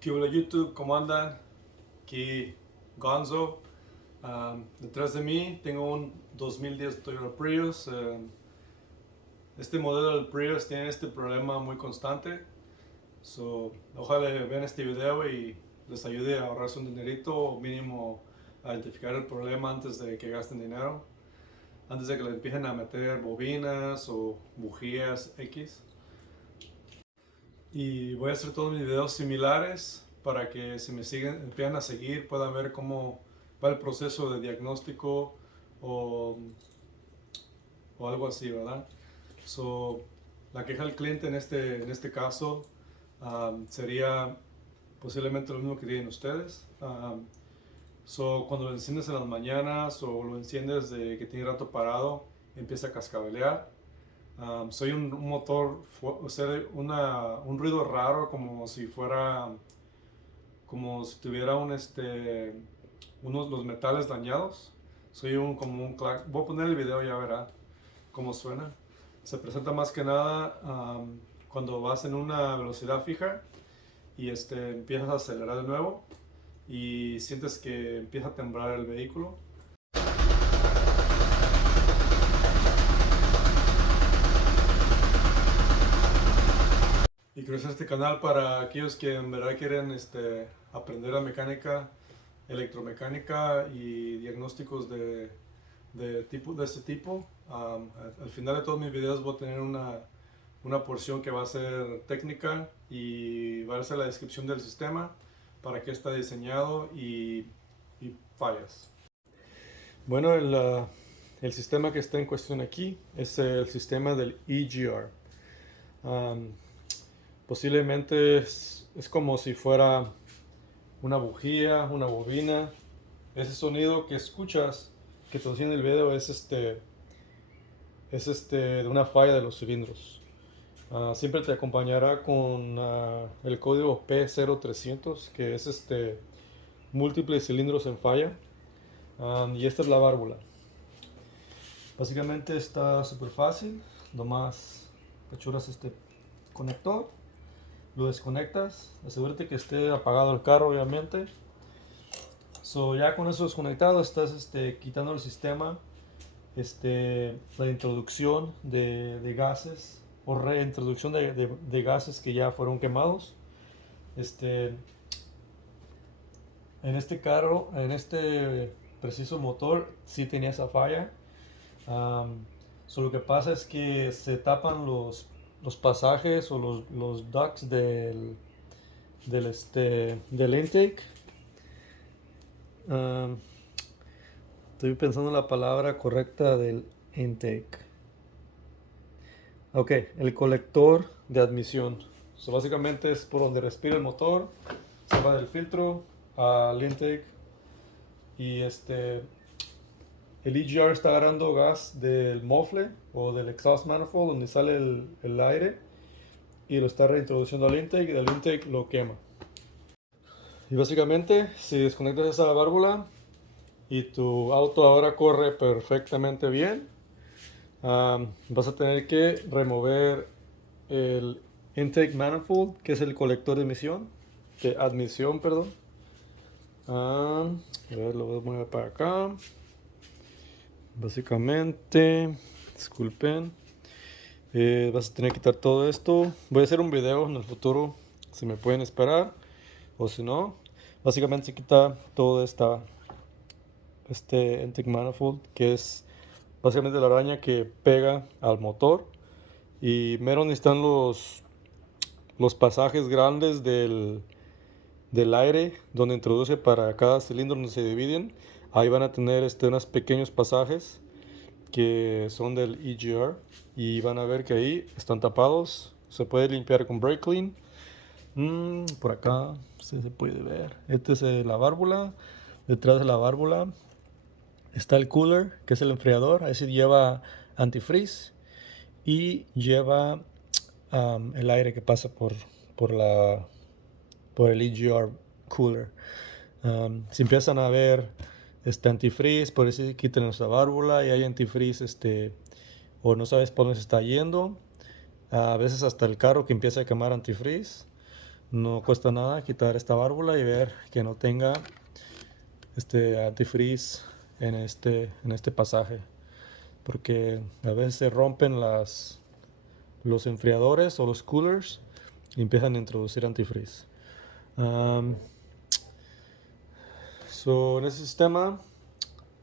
¿Qué hola YouTube? ¿Cómo andan? Aquí Gonzo. Detrás de mí tengo un 2010 Toyota Prius. Este modelo del Prius tiene este problema muy constante. Ojalá vean este video y les ayude a ahorrarse un dinerito o mínimo a identificar el problema antes de que gasten dinero. Antes de que le empiecen a meter bobinas o bujías X. Y voy a hacer todos mis videos similares para que si me siguen, empiezan a seguir, puedan ver cómo va el proceso de diagnóstico o, o algo así, ¿verdad? So, la queja del cliente en este caso sería posiblemente lo mismo que tienen ustedes. Cuando lo enciendes en las mañanas o lo enciendes de que tiene rato parado, empieza a cascabelear. Soy un motor, o sea, un ruido raro como si tuviera los metales dañados. Soy como un clac. Voy a poner el video, ya verá cómo suena. Se presenta más que nada cuando vas en una velocidad fija y empiezas a acelerar de nuevo y sientes que empieza a temblar el vehículo. Y creo que este canal para aquellos que en verdad quieren aprender la mecánica, electromecánica y diagnósticos de este tipo. Al final de todos mis videos voy a tener una porción que va a ser técnica y va a ser la descripción del sistema, para qué está diseñado y fallas. Bueno, el sistema que está en cuestión aquí es el sistema del EGR. Posiblemente es como si fuera una bujía, una bobina. Ese sonido que escuchas, que te en el video, es de una falla de los cilindros. Siempre te acompañará con el código P0300, que es múltiples cilindros en falla. Y esta es la válvula. Básicamente está súper fácil. Nomás achuras este conector, lo desconectas, asegúrate que esté apagado el carro, obviamente. Ya con eso desconectado estás quitando el sistema, la introducción de gases o reintroducción de gases que ya fueron quemados. En este carro, en este preciso motor, sí tenía esa falla. Lo que pasa es que se tapan los pasajes o los ducts del intake. Estoy pensando en la palabra correcta del intake. Ok, el colector de admisión. Básicamente es por donde respira el motor, se va del filtro al intake y el EGR está agarrando gas del muffle o del exhaust manifold donde sale el aire y lo está reintroduciendo al intake y del intake lo quema. Y básicamente, si desconectas esa válvula y tu auto ahora corre perfectamente bien, vas a tener que remover el intake manifold, que es el colector de admisión, perdón. A ver, lo voy a mover para acá. Básicamente, disculpen, vas a tener que quitar todo esto. Voy a hacer un video en el futuro, si me pueden esperar, o si no, básicamente se quita todo este intake manifold, que es básicamente la araña que pega al motor, y mero donde están los pasajes grandes del aire donde introduce para cada cilindro donde se dividen. Ahí van a tener unos pequeños pasajes que son del EGR y van a ver que ahí están tapados. Se puede limpiar con brake clean. Por acá se puede ver. Esta es la válvula. Detrás de la válvula está el cooler, que es el enfriador. Ese lleva antifreeze y lleva el aire que pasa por el EGR cooler. Si empiezan a ver antifreeze, por eso quiten esa válvula y hay antifreeze o no sabes por dónde se está yendo. A veces hasta el carro que empieza a quemar antifreeze. No cuesta nada quitar esta válvula y ver que no tenga este antifreeze en este pasaje, porque a veces se rompen los enfriadores o los coolers y empiezan a introducir antifreeze. Um, en ese sistema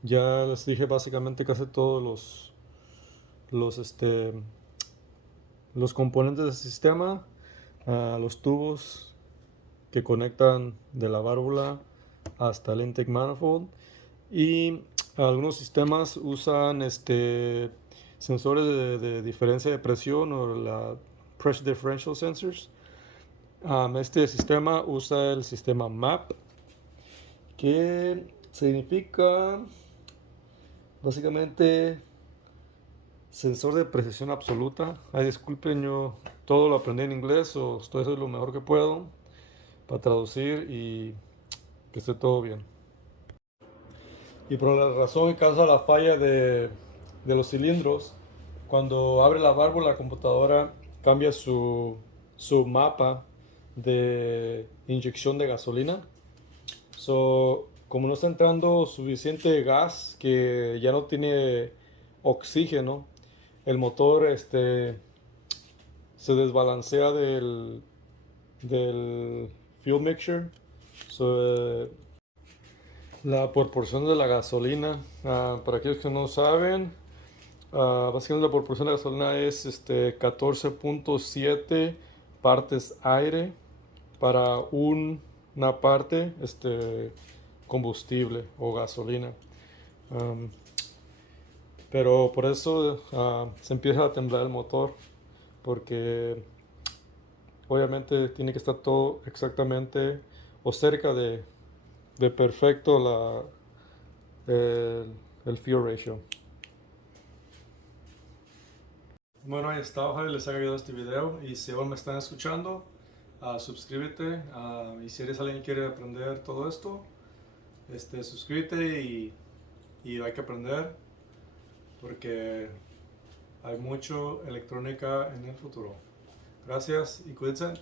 ya les dije básicamente casi todos los, este, los componentes del sistema, los tubos que conectan de la válvula hasta el intake manifold, y algunos sistemas usan sensores de diferencia de presión o la pressure differential sensors. Este sistema usa el sistema MAP, que significa básicamente sensor de precisión absoluta. Ay, disculpen, yo todo lo aprendí en inglés o estoy haciendo lo mejor que puedo para traducir y que esté todo bien. Y por la razón que causa la falla de los cilindros, cuando abre la válvula, la computadora cambia su mapa de inyección de gasolina. Como no está entrando suficiente gas, que ya no tiene oxígeno, el motor se desbalancea del fuel mixture. La proporción de la gasolina, para aquellos que no saben, básicamente la proporción de la gasolina es 14.7 partes aire para una parte combustible o gasolina. Um, pero por eso se empieza a temblar el motor, porque obviamente tiene que estar todo exactamente o cerca de perfecto el fuel ratio. Bueno, ahí está. Ojalá les haya ayudado este video, y si aún me están escuchando, suscríbete, y si eres alguien que quiere aprender todo esto, suscríbete y hay que aprender, porque hay mucho electrónica en el futuro. Gracias y cuídense.